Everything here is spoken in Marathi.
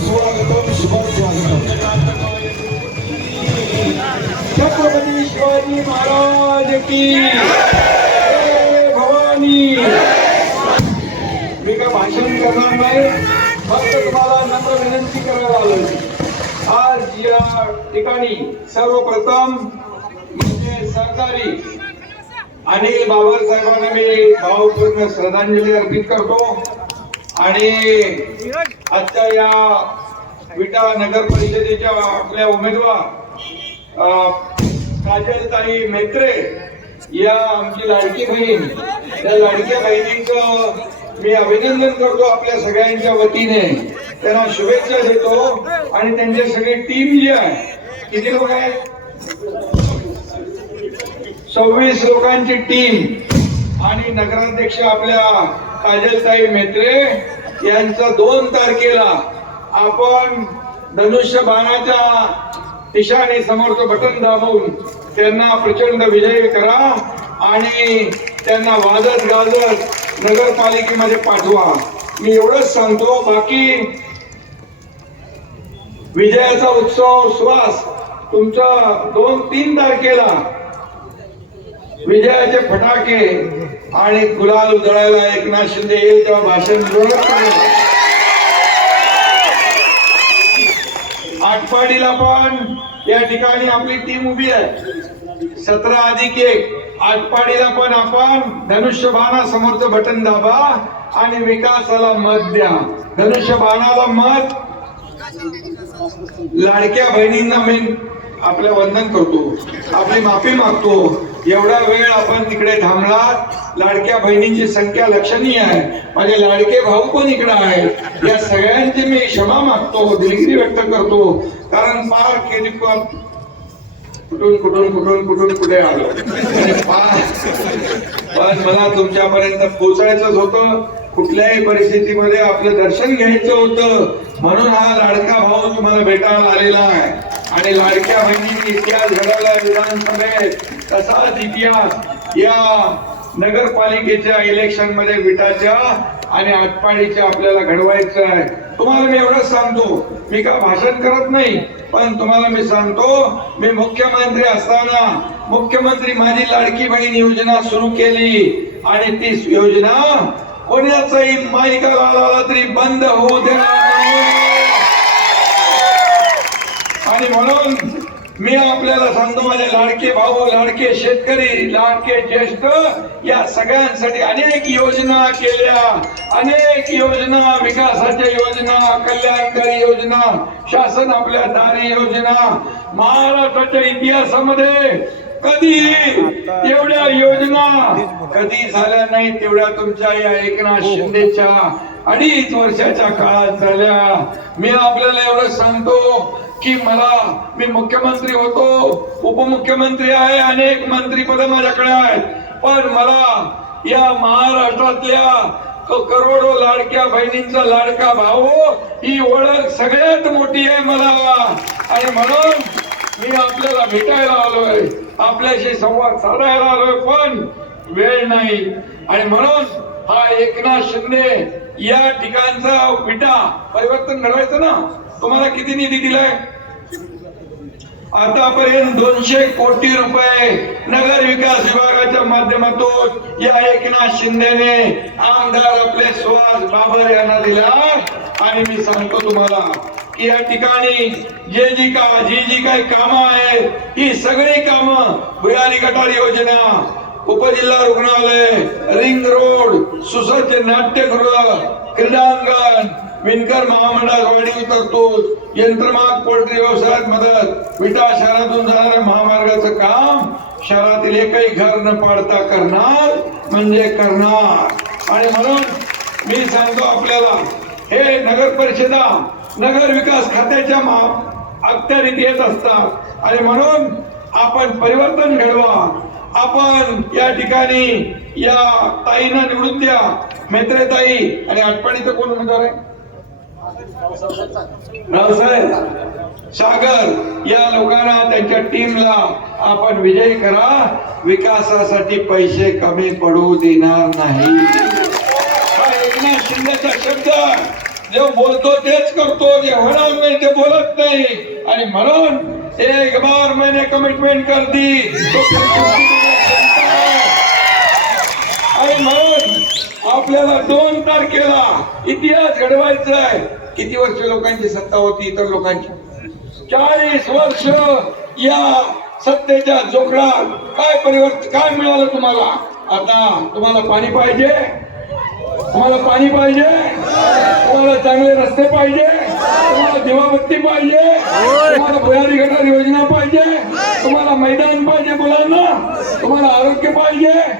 सुस्वागतम शुभ स्वागतम छत्रपती शिवाजी महाराज की भवानी मी काय भाषण करणार नाही फक्त तुम्हाला नम्र विनंती करायला आलोय आज या ठिकाणी सर्वप्रथम म्हणजे सरकारी अनिल बाबर साहेबांना मी भावपूर्ण श्रद्धांजली अर्पित करतो आणि आजच्या या विटा नगर परिषदेच्या आपल्या उमेदवार काजलताई मेत्रे या आमची लाडकी बहीण या लाडक्या बहिणींचं मी अभिनंदन करतो आपल्या सगळ्यांच्या वतीने. त्यांना शुभेच्छा देतो आणि त्यांची सगळी टीम जी आहे किती लोक आहे सव्वीस लोकांची टीम आणि नगराध्यक्ष आपल्या काजलताई मेत्रे यांचा दोन तारखेला आपण धनुष्य बाणाच्या दिशाने समोरचं बटन दाबून त्यांना प्रचंड विजयी करा आणि त्यांना वाजत गाजत नगरपालिकेमध्ये पाठवा. मी एवढंच सांगतो बाकी विजयाचा उत्सव श्वास तुमचा दोन तीन तारखेला विजयाचे फटाके आणि गुलाल उधळायला एकनाथ शिंदे येईल तेव्हा भाषण आटपाडीला पण या ठिकाणी आपली टीम उभी आहे. सतरा अधिक एक. आटपाडीला पण आपण धनुष्य बाणा समोरचं बटन दाबा आणि विकासाला मत द्या. धनुष्य बाणाला मत लाडक्या बहिणींना मी आपलं वंदन करतो. आपली माफी मागतो. एवढा वेळ आपण तिकडे थांबला लाडक्या बहिणींची संख्या लक्षणीय आहे. माझे लाडके भाऊ पण इकडे आहेत. या सगळ्यांची मी क्षमा मागतो दिलगिरी व्यक्त करतो. कारण पार केली पण कुठून कुठून कुठून कुठून कुठे आलो? पण मला तुमच्यापर्यंत पोचायचंच होतं. कुठल्याही परिस्थितीमध्ये आपलं दर्शन घ्यायचं होतं. म्हणून हा लाडका भाऊ तुम्हाला भेटायला आलेला आहे. आणि लाडक्या बहिणींनी इतिहास घडवला विधानसभेत. तसाच इतिहास या नगरपालिकेच्या इलेक्शनमध्ये विटाच्या आणि आटपाडीच्या आपल्याला घडवायचं आहे. तुम्हाला मी एवढंच सांगतो. मी का भाषण करत नाही पण तुम्हाला मी सांगतो मी मुख्यमंत्री असताना मुख्यमंत्री माझी लाडकी बहीण योजना सुरू केली. आणि ती योजना कोणाचाही माईका आला तरी बंद होऊ देणार नाही. आणि म्हणून मी आपल्याला सांगतो माझे लाडके भाऊ लाडके शेतकरी लाडके ज्येष्ठ या सगळ्यांसाठी अनेक योजना केल्या. अनेक योजना विकासाच्या योजना कल्याणकारी योजना शासन आपल्या दारी योजना. महाराष्ट्राच्या इतिहासामध्ये कधी एवढ्या योजना कधी झाल्या नाही तेवढ्या तुमच्या या एकनाथ शिंदेच्या अडीच वर्षाच्या काळात झाल्या. मी आपल्याला एवढं सांगतो की मला मी मुख्यमंत्री होतो उपमुख्यमंत्री आहे अनेक मंत्री पद माझ्याकडे आहेत. पण मला या महाराष्ट्रातल्या करोडो लाडक्या बहिणींचा लाडका भाऊ ही ओळख सगळ्यात मोठी आहे मला. आणि म्हणून मी आपल्याला भेटायला आलोय आपल्याशी संवाद साधायला आलोय पण वेळ नाही. आणि म्हणून हा एकनाथ शिंदे या ठिकाणचा विटा परिवर्तन घडवायचं ना? तुम्हाला किती निधी दिलाय? आतापर्यंत दोनशे कोटी रुपये नगर विकास विभागाच्या माध्यमातून या एकनाथ शिंदेने आमदार आपले सुहास बाबर यांना दिला. आणि मी सांगतो तुम्हाला की या ठिकाणी जे जी का जी जी काही कामं आहेत ही सगळी कामं भुयारी गटार योजना उपजिल्हा रुग्णालय रिंग रोड सुसज्ज नाट्यगृह क्रीडांगण विणकर महामंडळ वाढीव तरतूद यंत्रमाग पोल्ट्री व्यवसायात मदत. विटा शहरातून जाणाऱ्या महामार्गाचं काम शहरातील एकही घर न पाडता करणार म्हणजे करणार. आणि म्हणून मी सांगतो आपल्याला हे नगर परिषदा नगर विकास खात्याच्या मा- अखत्यारीत येत असतात. आणि म्हणून आपण परिवर्तन घडवा. आपण या ठिकाणी या ताईंना निवडून द्या. मैत्रेताई आणि आटपाडीचं कोण उमेदवार आहे? रावसाहेब सागर या लोकांना त्यांच्या टीमला आपण विजयी करा. विकासासाठी पैसे कमी पडू देणार नाही. एकनाथ शिंदेचा शब्द. जे बोलतो तेच करतो. जे होणार नाही ते बोलत नाही. आणि म्हणून एक बार मैंने कमिटमेंट कर दी. तो आपल्याला दोन तारखेला इतिहास घडवायचा आहे. किती वर्ष लोकांची सत्ता होती इतर लोकांची? चाळीस वर्ष या सत्तेच्या जोखडात काय परिवर्तन काय मिळालं तुम्हाला? आता तुम्हाला पाणी पाहिजे? तुम्हाला पाणी पाहिजे? तुम्हाला चांगले रस्ते पाहिजे? तुम्हाला दिवाबत्ती पाहिजे? तुम्हाला भुयारी गटार योजना पाहिजे? तुम्हाला मैदान पाहिजे मुलांना? तुम्हाला आरोग्य पाहिजे?